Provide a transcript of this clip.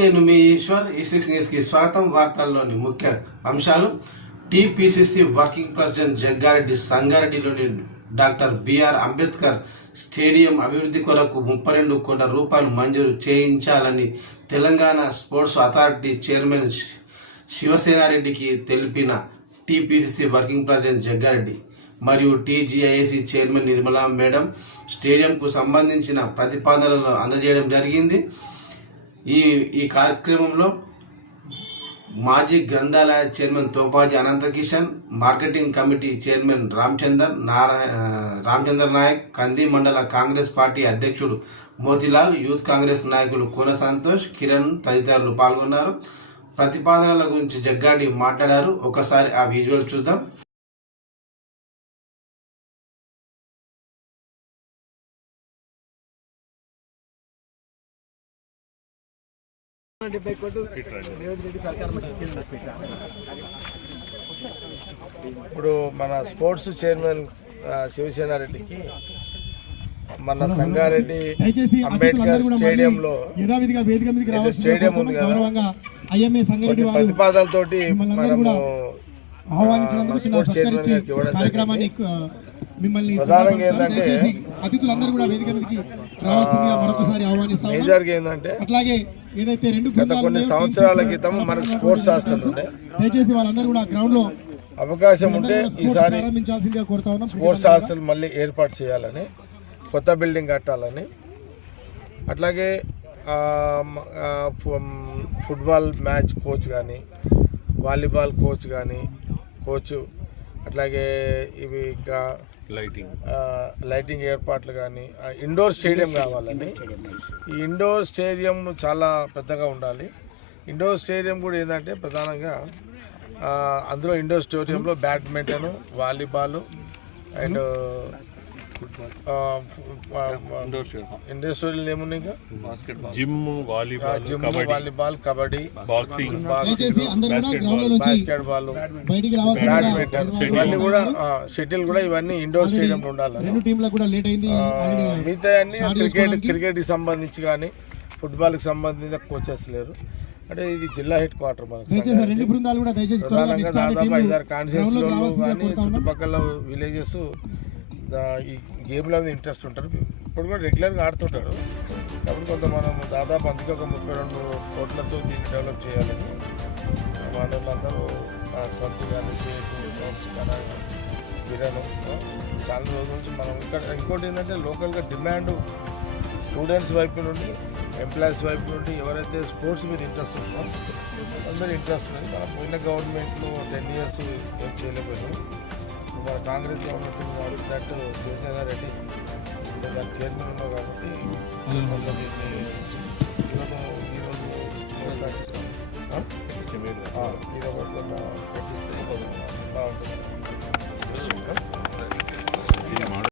నేను మీ ఈశ్వర్ E6 న్యూస్కి స్వాగతం. వార్తల్లోని ముఖ్య అంశాలు. టీపీసీసీ వర్కింగ్ ప్రెసిడెంట్ జగ్గారెడ్డి సంగారెడ్డిలోని డాక్టర్ బిఆర్ అంబేద్కర్ స్టేడియం అభివృద్ధి కొరకు 32 కోట్ల రూపాయలు మంజూరు చేయించాలని తెలంగాణ స్పోర్ట్స్ అథారిటీ చైర్మన్ శివసేనారెడ్డికి తెలిపిన టీపీసీసీ వర్కింగ్ ప్రెసిడెంట్ జగ్గారెడ్డి మరియు టీజీఐఏసీ చైర్మన్ నిర్మలా మేడం స్టేడియంకు సంబంధించిన ప్రతిపాదనలను అందజేయడం జరిగింది. ఈ కార్యక్రమంలో మాజీ గ్రంథాలయ chairman Topaji Ananthakishan, marketing committee chairman Ramachandar Naik, Kandi mandal Congress party అధ్యక్షుడు మోతిలాల్, యూత్ కాంగ్రెస్ నాయకులు కూన సంతోష్, కిరణ్ తదితరులు పాల్గొన్నారు. ప్రతిపాదనల గురించి జగ్గారెడ్డి మాట్లాడారు. ఒకసారి ఆ విజువల్ చూద్దాం. ఇప్పుడు మన స్పోర్ట్స్ చైర్మన్ శివసేనారెడ్డికి మన సంగారెడ్డి అంబేద్కర్ స్టేడియంలో స్టేడియం ఉంది కదా, ప్రతిపాదనలతోటి మనము స్పోర్ట్స్ చైర్మన్ గారికి ఇవ్వడం జరిగింది. ప్రధానంగా ఏంటంటే మేజర్గా ఏంటంటే గత కొన్ని సంవత్సరాల క్రితం మనకు స్పోర్ట్స్ హాస్టల్ ఉండే అవకాశం ఉంటే ఈసారి స్పోర్ట్స్ హాస్టల్ మళ్ళీ ఏర్పాటు చేయాలని, కొత్త బిల్డింగ్ కట్టాలని, అట్లాగే ఫుట్బాల్ మ్యాచ్ కోచ్ కానీ, వాలీబాల్ కోచ్ కానీ అట్లాగే ఇవి ఇంకా లైటింగ్ ఏర్పాట్లు కానీ, ఇండోర్ స్టేడియం కావాలని. ఈ ఇండోర్ స్టేడియం చాలా పెద్దగా ఉండాలి. ఇండోర్ స్టేడియం కూడా ఏంటంటే ప్రధానంగా అందులో ఇండోర్ స్టేడియంలో badminton, volleyball and indoor stadium ఏమున్నాయి ఇంకా gym, volleyball, kabaddi, basketball, badminton, ఇవన్నీ కూడా షటిల్ కూడా ఇవన్నీ ఇండోర్ స్టేడియంలో ఉండాలి. మిగతా అన్ని క్రికెట్కి సంబంధించి కానీ ఫుట్బాల్కి సంబంధించిన కోచెస్ లేరు. అంటే ఇది జిల్లా హెడ్ క్వార్టర్ మనకు ప్రధానంగా దాదాపు 5-6 కాన్స్టిట్యూన్సీలో కానీ చుట్టుపక్కల విలేజెస్ ఈ గేమ్లో ఇంట్రెస్ట్ ఉంటారు. ఇప్పుడు కూడా రెగ్యులర్గా ఆడుతుంటారు. కాబట్టి కొంత మనం దాదాపు అందుకే ఒక 32 కోట్లతో దీన్ని డెవలప్ చేయాలని వాళ్ళందరూ సంతు కానీ, సేపు, కిరణ్ చాలా రోజుల నుంచి మనం ఇక్కడ. ఇంకోటి ఏంటంటే లోకల్గా డిమాండ్ స్టూడెంట్స్ వైపు నుండి, ఎంప్లాయీస్ వైపు నుండి ఎవరైతే స్పోర్ట్స్ మీద ఇంట్రెస్ట్ ఉందో అందరూ ఇంట్రెస్ట్ ఉంది. మనం పోయిన గవర్నమెంట్లో 10 years ఏం చేయలేకపోయాం. మన కాంగ్రెస్ గవర్నమెంట్ అడిగినట్టు శివసేనారెడ్డి దాని చైర్మన్ ఉన్నావు కాబట్టి ఈరోజు పెట్టిస్తే బాగుంటుంది.